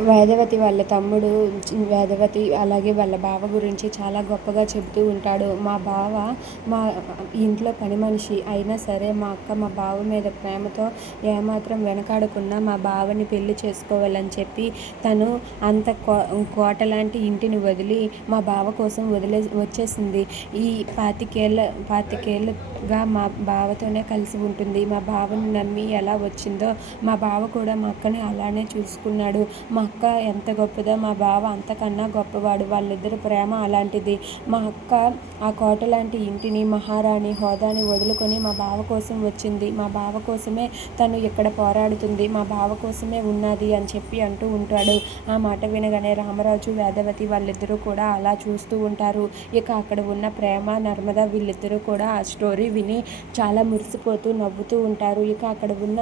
వేదవతి వాళ్ళ తమ్ముడు వేదవతి అలాగే వాళ్ళ బావ గురించి చాలా గొప్పగా చెబుతూ ఉంటాడు. మా బావ మా ఇంట్లో పని మనిషి. అయినా సరే మా అక్క మా బావ మీద ప్రేమతో ఏమాత్రం వెనకాడకుండా మా బావని పెళ్ళి చేసుకోవాలని చెప్పి తను అంత కో కోట లాంటి ఇంటిని వదిలి మా బావ కోసం వదిలే వచ్చేసింది. ఈ పాతికేళ్ళ పాతికేళ్ళగా మా బావతోనే కలిసి ఉంటుంది. మా బావని నమ్మి ఎలా వచ్చిందో మా బావ కూడా మా అక్కని అలానే చూసుకున్నాడు. మా అక్క ఎంత గొప్పదో మా బావ అంతకన్నా గొప్పవాడు. వాళ్ళిద్దరి ప్రేమ అలాంటిది. మా అక్క ఆ కోట లాంటి ఇంటిని మహారాణి హోదాని వదులుకొని మా బావ కోసం వచ్చింది. మా బావ కోసమే తను ఇక్కడ పోరాడుతుంది. మా బావ కోసమే ఉన్నది అని చెప్పి అంటూ ఉంటాడు. ఆ మాట వినగానే రామరాజు వేదవతి వాళ్ళిద్దరూ కూడా అలా చూస్తూ ఉంటారు. ఇక అక్కడ ఉన్న ప్రేమ నర్మద వీళ్ళిద్దరూ కూడా ఆ స్టోరీ విని చాలా మురిసిపోతూ నవ్వుతూ ఉంటారు. ఇక అక్కడ ఉన్న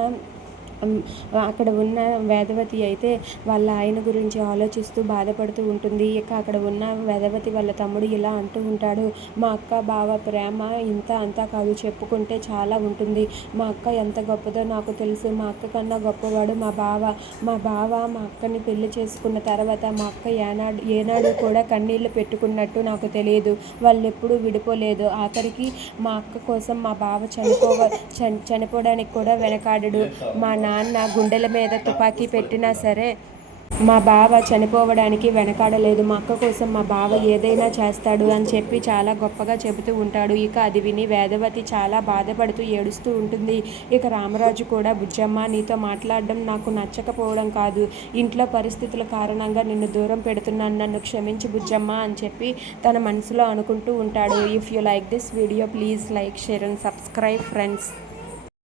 అక్కడ ఉన్న వేదవతి అయితే వాళ్ళ ఆయన గురించి ఆలోచిస్తూ బాధపడుతూ ఉంటుంది. ఇక అక్కడ ఉన్న వేదవతి వాళ్ళ తమ్ముడు ఇలా అంటూ ఉంటాడు మా అక్క బావ ప్రేమ ఇంత అంతా కాదు చెప్పుకుంటే చాలా ఉంటుంది. మా అక్క ఎంత గొప్పదో నాకు తెలుసు. మా అక్క కన్నా గొప్పవాడు మా బావ. మా బావ మా అక్కని పెళ్ళి చేసుకున్న తర్వాత మా అక్క ఏనాడు ఏనాడు కూడా కన్నీళ్ళు పెట్టుకున్నట్టు నాకు తెలియదు. వాళ్ళు ఎప్పుడూ విడిపోలేదు. ఆఖరికి మా అక్క కోసం మా బావ చనిపోవ చనిపోవడానికి కూడా వెనకాడడు. మా నా నాన్న గుండెల మీద తుపాకీ పెట్టినా సరే మా బావ చనిపోవడానికి వెనకాడలేదు. మా అక్క కోసం మా బావ ఏదైనా చేస్తాడు అని చెప్పి చాలా గొప్పగా చెబుతూ ఉంటాడు. ఇక అది విని వేదవతి చాలా బాధపడుతూ ఏడుస్తూ ఉంటుంది. ఇక రామరాజు కూడా బుజ్జమ్మ నీతో మాట్లాడడం నాకు నచ్చకపోవడం కాదు. ఇంట్లో పరిస్థితుల కారణంగా నిన్ను దూరం పెడుతున్నాను. నన్ను క్షమించి బుజ్జమ్మ అని చెప్పి తన మనసులో అనుకుంటూ ఉంటాడు. If you like this video please like share and subscribe friends